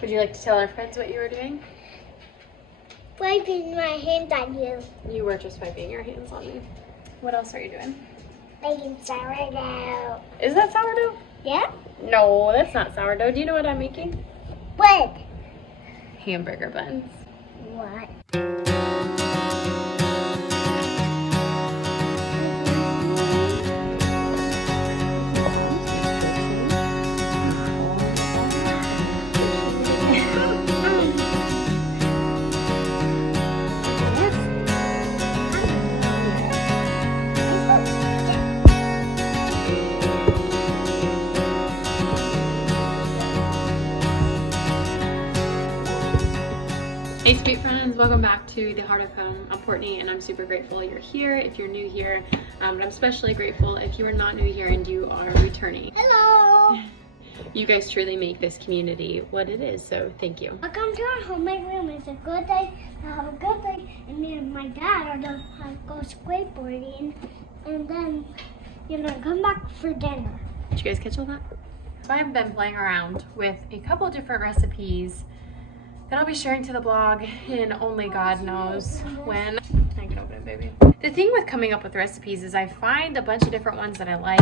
Would you like to tell our friends what you were doing? Wiping my hands on you. You were just wiping your hands on me. What else are you doing? Making sourdough. Is that sourdough? Yeah? No, that's not sourdough. Do you know what I'm making? What? Hamburger buns. What? Hey sweet friends, welcome back to The Heart of Home. I'm Courtney and I'm super grateful you're here if you're new here, but I'm especially grateful if you are not new here and you are returning. Hello! You guys truly make this community what it is, so thank you. Welcome to our homemade room. It's a good day to have a good day, and me and my dad are going to go skateboarding, and then come back for dinner. Did you guys catch all that? So I've been playing around with a couple different recipes that I'll be sharing to the blog in only God knows when. I can open it, baby. The thing with coming up with recipes is I find a bunch of different ones that I like,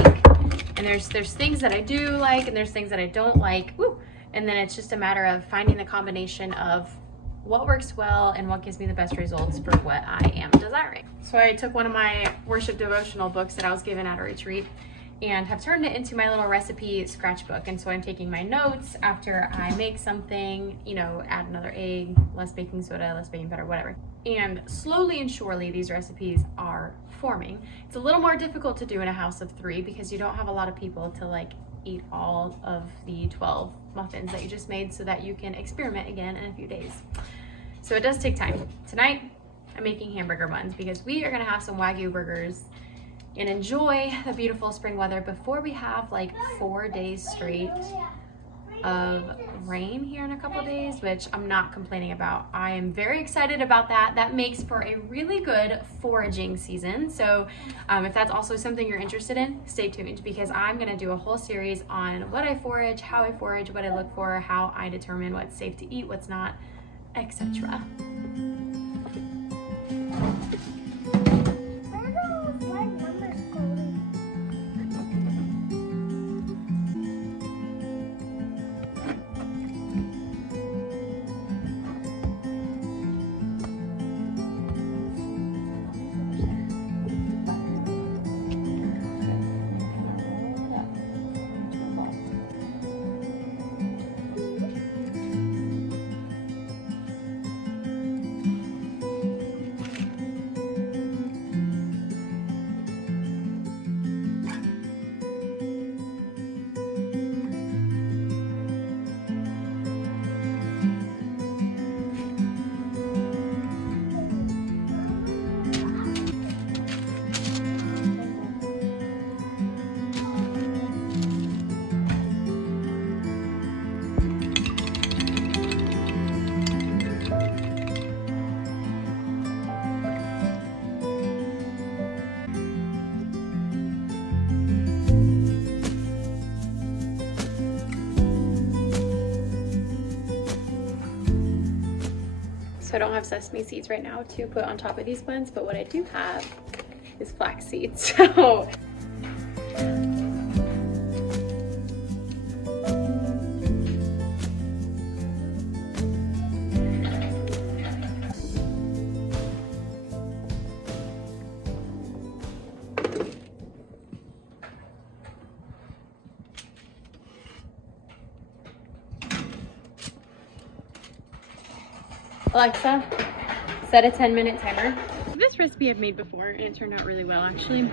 and there's things that I do like, and there's things that I don't like. Woo! And then it's just a matter of finding the combination of what works well and what gives me the best results for what I am desiring. So I took one of my worship devotional books that I was given at a retreat and have turned it into my little recipe scratchbook. And so I'm taking my notes after I make something, add another egg, less baking soda, less baking powder, whatever. And slowly and surely these recipes are forming. It's a little more difficult to do in a house of 3 because you don't have a lot of people to eat all of the 12 muffins that you just made, so that you can experiment again in a few days. So it does take time. Tonight, I'm making hamburger buns because we are gonna have some Wagyu burgers and enjoy the beautiful spring weather before we have 4 days straight of rain here in a couple of days, which I'm not complaining about. I am very excited about that. That makes for a really good foraging season. So if that's also something you're interested in, stay tuned, because I'm gonna do a whole series on what I forage, how I forage, what I look for, how I determine what's safe to eat, what's not, etc. So I don't have sesame seeds right now to put on top of these buns, but what I do have is flax seeds. So Alexa, set a 10-minute timer. This recipe I've made before and it turned out really well actually,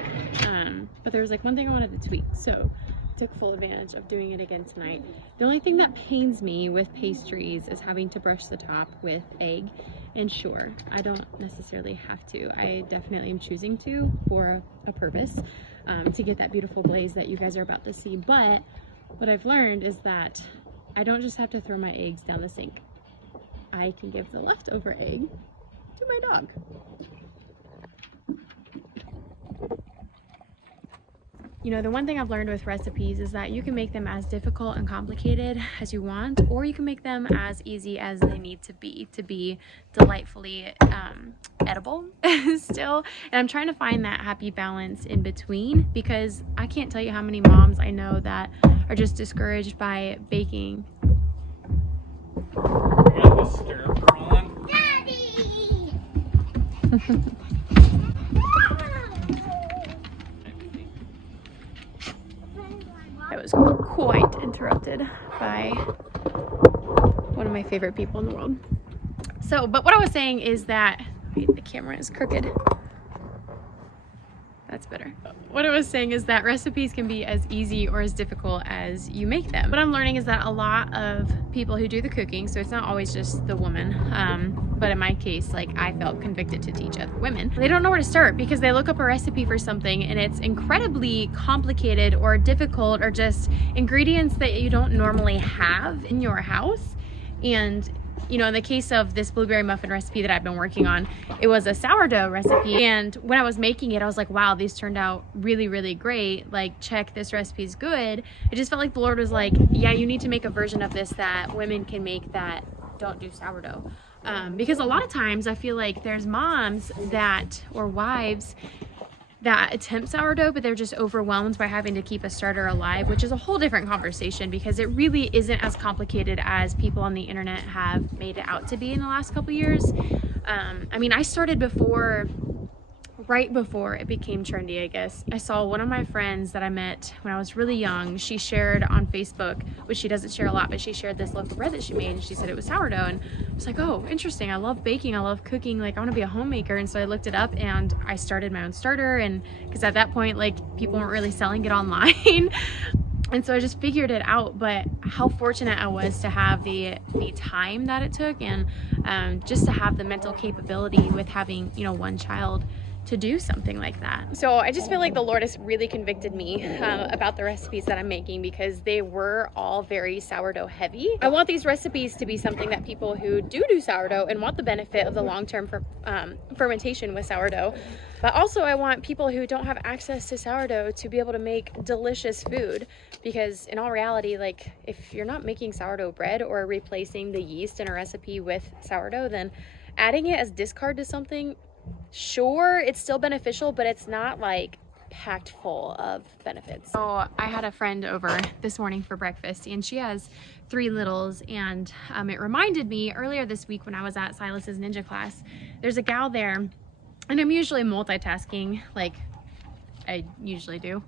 but there was one thing I wanted to tweak, so I took full advantage of doing it again tonight. The only thing that pains me with pastries is having to brush the top with egg, and sure, I don't necessarily have to. I definitely am choosing to for a purpose, to get that beautiful glaze that you guys are about to see, but what I've learned is that I don't just have to throw my eggs down the sink. I can give the leftover egg to my dog. You know, the one thing I've learned with recipes is that you can make them as difficult and complicated as you want, or you can make them as easy as they need to be delightfully edible still. And I'm trying to find that happy balance in between, because I can't tell you how many moms I know that are just discouraged by baking. You got the stir on? Daddy! I was quite interrupted by one of my favorite people in the world. So, but what I was saying is that, wait, the camera is crooked. That's better. What I was saying is that recipes can be as easy or as difficult as you make them. What I'm learning is that a lot of people who do the cooking, so it's not always just the woman, but in my case, like, I felt convicted to teach other women. They don't know where to start because they look up a recipe for something and it's incredibly complicated or difficult, or just ingredients that you don't normally have in your house. And you know, in the case of this blueberry muffin recipe that I've been working on, it was a sourdough recipe. And when I was making it, I was like, wow, these turned out really, really great. Like, check, this recipe's good. I just felt like the Lord was like, yeah, you need to make a version of this that women can make that don't do sourdough. Because a lot of times I feel like there's moms that, or wives, that attempt sourdough, but they're just overwhelmed by having to keep a starter alive, which is a whole different conversation, because it really isn't as complicated as people on the internet have made it out to be in the last couple years. I mean, I started right before it became trendy, I guess. I saw one of my friends that I met when I was really young. She shared on Facebook, which she doesn't share a lot, but she shared this loaf of bread that she made, and she said it was sourdough. And I was like, oh, interesting. I love baking. I love cooking. Like, I want to be a homemaker. And so I looked it up and I started my own starter. And because at that point, like, people weren't really selling it online. And so I just figured it out. But how fortunate I was to have the time that it took, and just to have the mental capability with having, you know, one child to do something like that. So I just feel like the Lord has really convicted me about the recipes that I'm making, because they were all very sourdough heavy. I want these recipes to be something that people who do sourdough and want the benefit of the long-term fermentation with sourdough, but also I want people who don't have access to sourdough to be able to make delicious food, because in all reality, like, if you're not making sourdough bread or replacing the yeast in a recipe with sourdough, then adding it as discard to something, sure, it's still beneficial, but it's not like packed full of benefits. So I had a friend over this morning for breakfast, and she has 3 littles, and it reminded me earlier this week when I was at Silas's ninja class, there's a gal there, and I'm usually multitasking, like I usually do.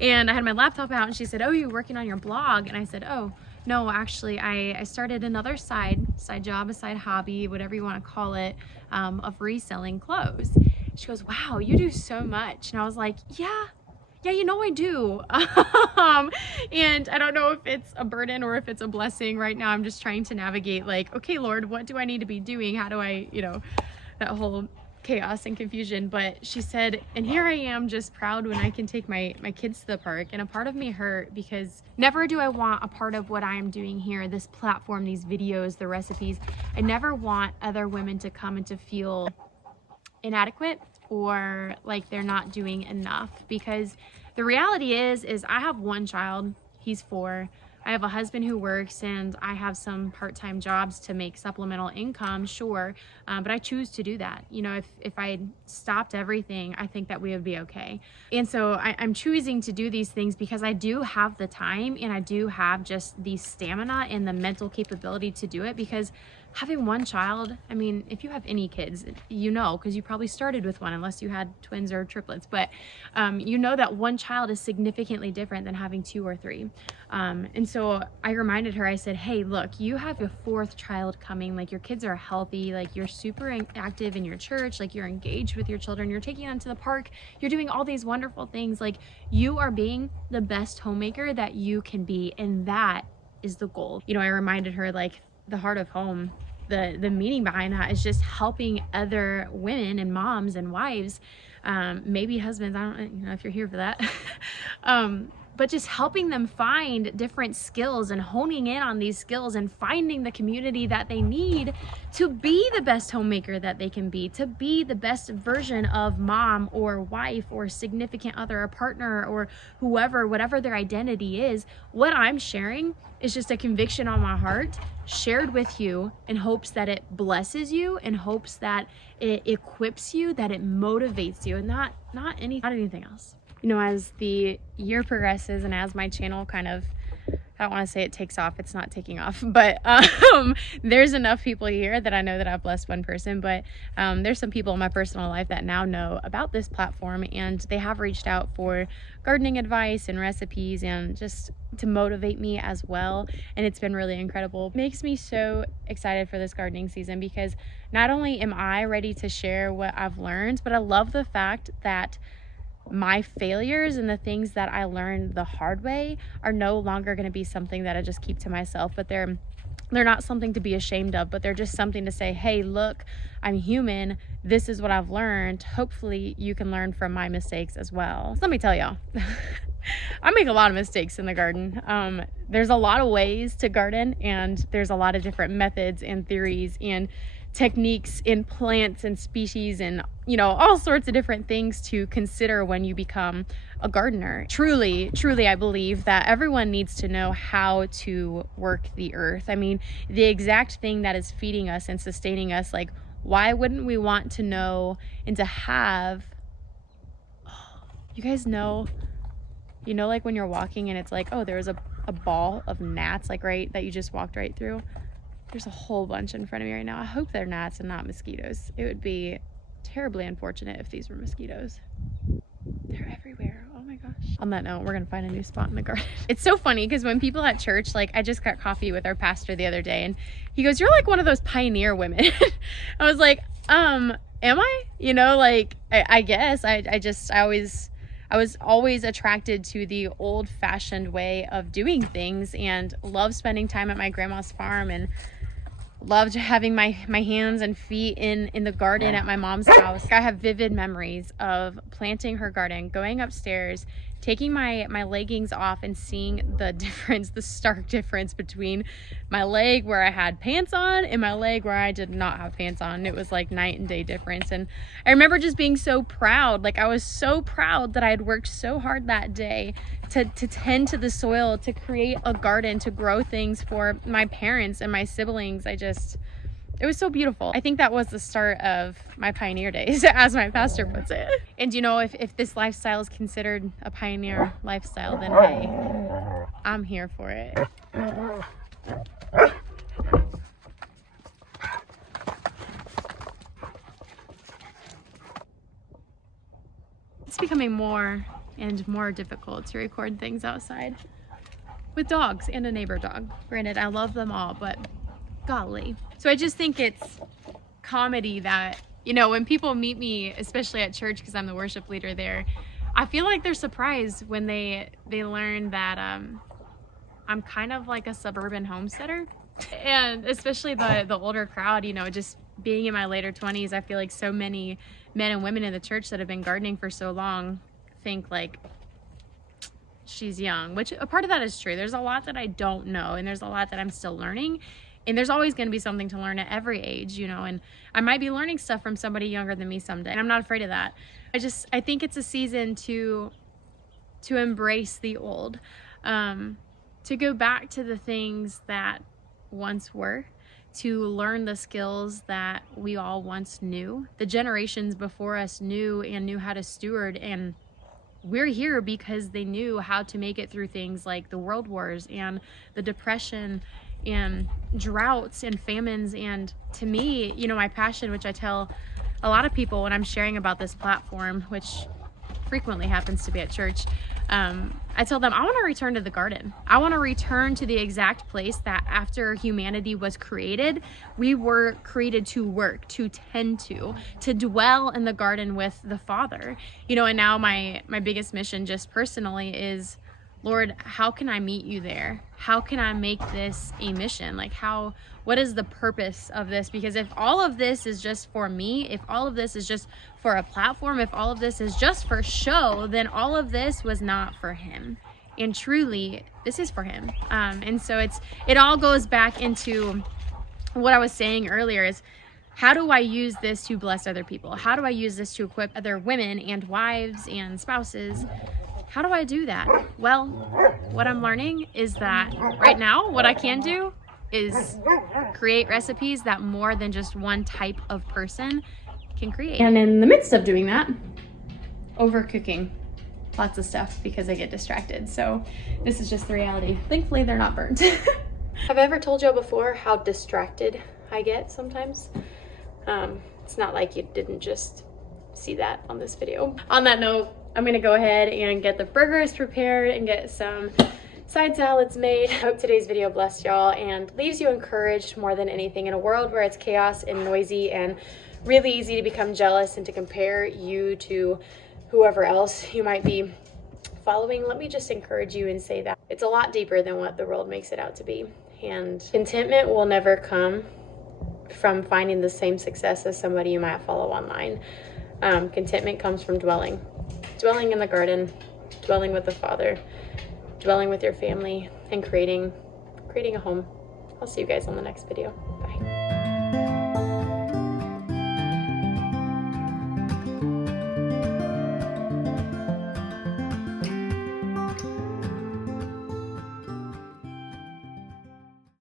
And I had my laptop out, and she said, oh, you're working on your blog? And I said, oh, no, actually, I started another side job, a side hobby, whatever you want to call it, of reselling clothes. She goes, wow, you do so much. And I was like, yeah, you know I do. And I don't know if it's a burden or if it's a blessing right now. I'm just trying to navigate, like, okay, Lord, what do I need to be doing? How do I, you know, that whole chaos and confusion. But she said, and here I am just proud when I can take my kids to the park. And a part of me hurt, because never do I want a part of what I am doing here, this platform, these videos, the recipes, I never want other women to come and to feel inadequate or like they're not doing enough. Because the reality is I have one child, he's 4. I have a husband who works, and I have some part-time jobs to make supplemental income, sure, but I choose to do that. You know, if I stopped everything, I think that we would be okay. And so I'm choosing to do these things because I do have the time, and I do have just the stamina and the mental capability to do it. Because having one child, I mean, if you have any kids, you know, because you probably started with one, unless you had twins or triplets, but you know that one child is significantly different than having 2 or 3. And so I reminded her, I said, hey, look, you have your 4th child coming, like your kids are healthy, like you're super active in your church, like you're engaged with your children, you're taking them to the park, you're doing all these wonderful things, like you are being the best homemaker that you can be, and that is the goal. You know, I reminded her, like, the heart of home, the meaning behind that is just helping other women and moms and wives, maybe husbands, I don't know if you're here for that, but just helping them find different skills and honing in on these skills and finding the community that they need to be the best homemaker that they can be, to be the best version of mom or wife or significant other or partner or whoever, whatever their identity is. What I'm sharing is just a conviction on my heart shared with you in hopes that it blesses you, in hopes that it equips you, that it motivates you, and not anything else. You know, as the year progresses and as my channel kind of, I don't want to say it takes off, it's not taking off, but there's enough people here that I know that I've blessed one person, but there's some people in my personal life that now know about this platform, and they have reached out for gardening advice and recipes and just to motivate me as well, and it's been really incredible. It makes me so excited for this gardening season because not only am I ready to share what I've learned, but I love the fact that my failures and the things that I learned the hard way are no longer going to be something that I just keep to myself, but they're not something to be ashamed of, but they're just something to say, hey, look, I'm human. This is what I've learned. Hopefully you can learn from my mistakes as well. So let me tell y'all, I make a lot of mistakes in the garden. There's a lot of ways to garden, and there's a lot of different methods and theories and techniques in plants and species and, you know, all sorts of different things to consider when you become a gardener. Truly, I believe that everyone needs to know how to work the earth. I mean, the exact thing that is feeding us and sustaining us, like, why wouldn't we want to know and to have, you guys know, you know, like when you're walking and it's like, oh, there's a ball of gnats, like, right, that you just walked right through. There's a whole bunch in front of me right now. I hope they're gnats and not mosquitoes. It would be terribly unfortunate if these were mosquitoes. They're everywhere. Oh my gosh. On that note, we're gonna find a new spot in the garden. It's so funny because when people at church, like, I just got coffee with our pastor the other day and he goes, you're like one of those pioneer women. I was like, am I? You know, like, I guess I was always attracted to the old-fashioned way of doing things and loved spending time at my grandma's farm and loved having my hands and feet in the garden at my mom's house. I have vivid memories of planting her garden, going upstairs, taking my leggings off and seeing the difference, the stark difference between my leg where I had pants on and my leg where I did not have pants on. It was like night and day difference. And I remember just being so proud. Like, I was so proud that I had worked so hard that day to tend to the soil, to create a garden, to grow things for my parents and my siblings. It was so beautiful. I think that was the start of my pioneer days, as my pastor puts it. And you know, if this lifestyle is considered a pioneer lifestyle, then hey, I'm here for it. It's becoming more and more difficult to record things outside with dogs and a neighbor dog. Granted, I love them all, but golly. So I just think it's comedy that, you know, when people meet me, especially at church because I'm the worship leader there, I feel like they're surprised when they learn that I'm kind of like a suburban homesteader. And especially the older crowd, you know, just being in my later 20s, I feel like so many men and women in the church that have been gardening for so long think like she's young, which a part of that is true. There's a lot that I don't know, and there's a lot that I'm still learning, and there's always going to be something to learn at every age, you know, and I might be learning stuff from somebody younger than me someday, and I'm not afraid of that. I think it's a season to embrace the old, to go back to the things that once were, to learn the skills that we all once knew. The generations before us knew how to steward, and we're here because they knew how to make it through things like the world wars and the depression and droughts and famines. And to me, you know, my passion, which I tell a lot of people when I'm sharing about this platform, which frequently happens to be at church, I tell them I want to return to the garden. I want to return to the exact place that after humanity was created, we were created to work, to tend to dwell in the garden with the Father. You know, and now my biggest mission just personally is, Lord, how can I meet you there? How can I make this a mission? Like, what is the purpose of this? Because if all of this is just for me, if all of this is just for a platform, if all of this is just for show, then all of this was not for him. and truly this is for him. And so it all goes back into what I was saying earlier is, how do I use this to bless other people? How do I use this to equip other women and wives and spouses? How do I do that? Well, what I'm learning is that right now, what I can do is create recipes that more than just one type of person can create. And in the midst of doing that, overcooking lots of stuff because I get distracted. So this is just the reality. Thankfully, they're not burnt. Have I ever told y'all before how distracted I get sometimes? It's not like you didn't just see that on this video. On that note, I'm gonna go ahead and get the burgers prepared and get some side salads made. I hope today's video blessed y'all and leaves you encouraged more than anything. In a world where it's chaos and noisy and really easy to become jealous and to compare you to whoever else you might be following, let me just encourage you and say that it's a lot deeper than what the world makes it out to be. And contentment will never come from finding the same success as somebody you might follow online. Contentment comes from dwelling in the garden, dwelling with the Father, dwelling with your family, and creating a home. I'll see you guys on the next video. Bye.